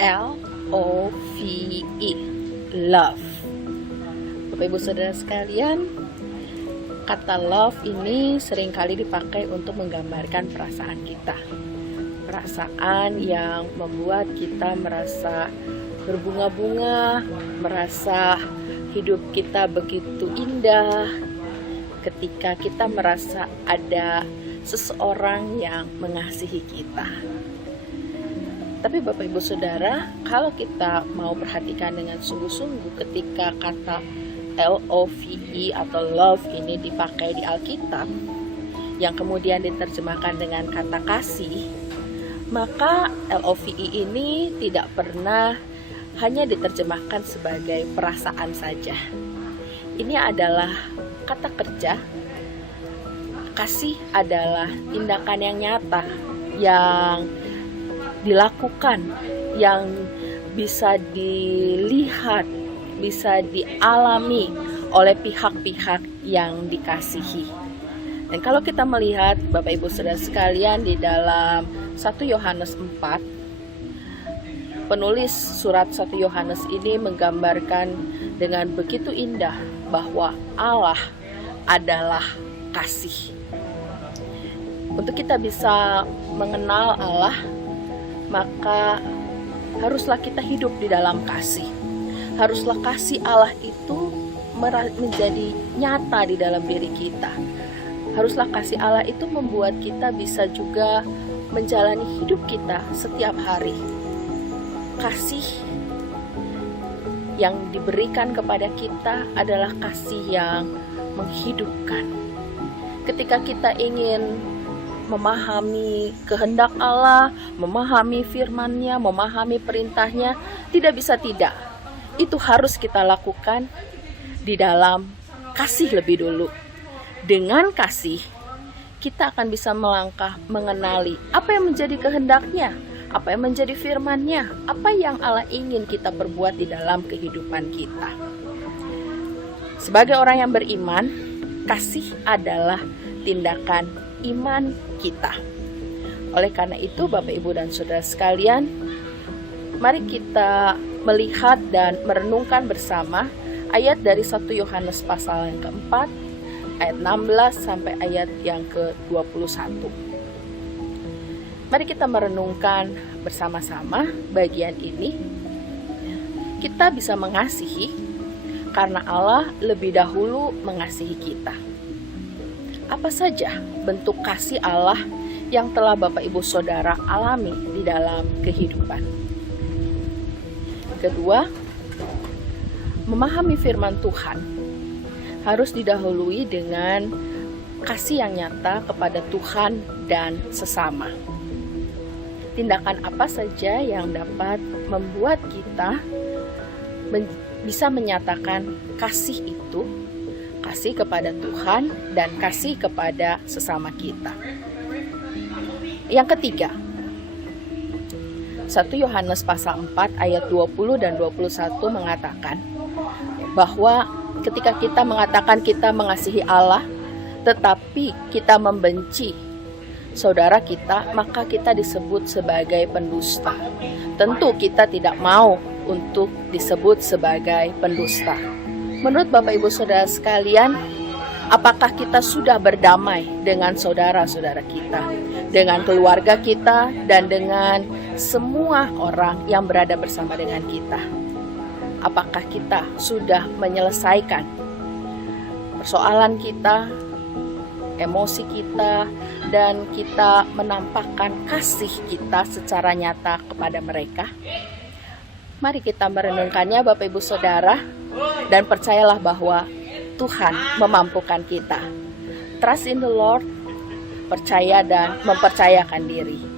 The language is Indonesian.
L-O-V-E, love. Bapak Ibu Saudara sekalian, kata love ini seringkali dipakai untuk menggambarkan perasaan kita. Perasaan yang membuat kita merasa berbunga-bunga, merasa hidup kita begitu indah ketika kita merasa ada seseorang yang mengasihi kita. Tapi Bapak Ibu Saudara, kalau kita mau perhatikan dengan sungguh-sungguh ketika kata L-O-V-E atau love ini dipakai di Alkitab, yang kemudian diterjemahkan dengan kata kasih, maka L-O-V-E ini tidak pernah hanya diterjemahkan sebagai perasaan saja. Ini adalah kata kerja. Kasih adalah tindakan yang nyata, yang dilakukan, yang bisa dilihat, bisa dialami oleh pihak-pihak yang dikasihi. Dan kalau kita melihat Bapak Ibu Saudara sekalian di dalam 1 Yohanes 4, penulis surat 1 Yohanes ini menggambarkan dengan begitu indah bahwa Allah adalah kasih. Untuk kita bisa mengenal Allah, maka haruslah kita hidup di dalam kasih. Haruslah kasih Allah itu menjadi nyata di dalam diri kita. Haruslah kasih Allah itu membuat kita bisa juga menjalani hidup kita setiap hari. Kasih yang diberikan kepada kita adalah kasih yang menghidupkan. Ketika kita ingin memahami kehendak Allah, memahami firman-Nya, memahami perintahnya, tidak bisa tidak. Itu harus kita lakukan di dalam kasih lebih dulu. Dengan kasih, kita akan bisa melangkah mengenali apa yang menjadi kehendak-Nya, apa yang menjadi firman-Nya, apa yang Allah ingin kita perbuat di dalam kehidupan kita. Sebagai orang yang beriman, kasih adalah tindakan iman kita. Oleh karena itu Bapak Ibu dan Saudara sekalian, mari kita melihat dan merenungkan bersama ayat dari 1 Yohanes pasal yang keempat, ayat 16 sampai ayat yang ke-21. Mari kita merenungkan bersama-sama bagian ini. Kita bisa mengasihi karena Allah lebih dahulu mengasihi kita. Apa saja bentuk kasih Allah yang telah Bapak Ibu Saudara alami di dalam kehidupan? Kedua, memahami firman Tuhan harus didahului dengan kasih yang nyata kepada Tuhan dan sesama. Tindakan apa saja yang dapat membuat kita bisa menyatakan kasih itu, kasih kepada Tuhan dan kasih kepada sesama kita. Yang ketiga, 1 Yohanes pasal 4 ayat 20 dan 21 mengatakan bahwa ketika kita mengatakan kita mengasihi Allah tetapi kita membenci saudara kita, maka kita disebut sebagai pendusta. Tentu kita tidak mau untuk disebut sebagai pendusta. Menurut Bapak Ibu Saudara sekalian, apakah kita sudah berdamai dengan saudara-saudara kita, dengan keluarga kita, dan dengan semua orang yang berada bersama dengan kita? Apakah kita sudah menyelesaikan persoalan kita, emosi kita, dan kita menampakkan kasih kita secara nyata kepada mereka? Mari kita merenungkannya Bapak Ibu Saudara, dan percayalah bahwa Tuhan memampukan kita. Trust in the Lord, percaya dan mempercayakan diri.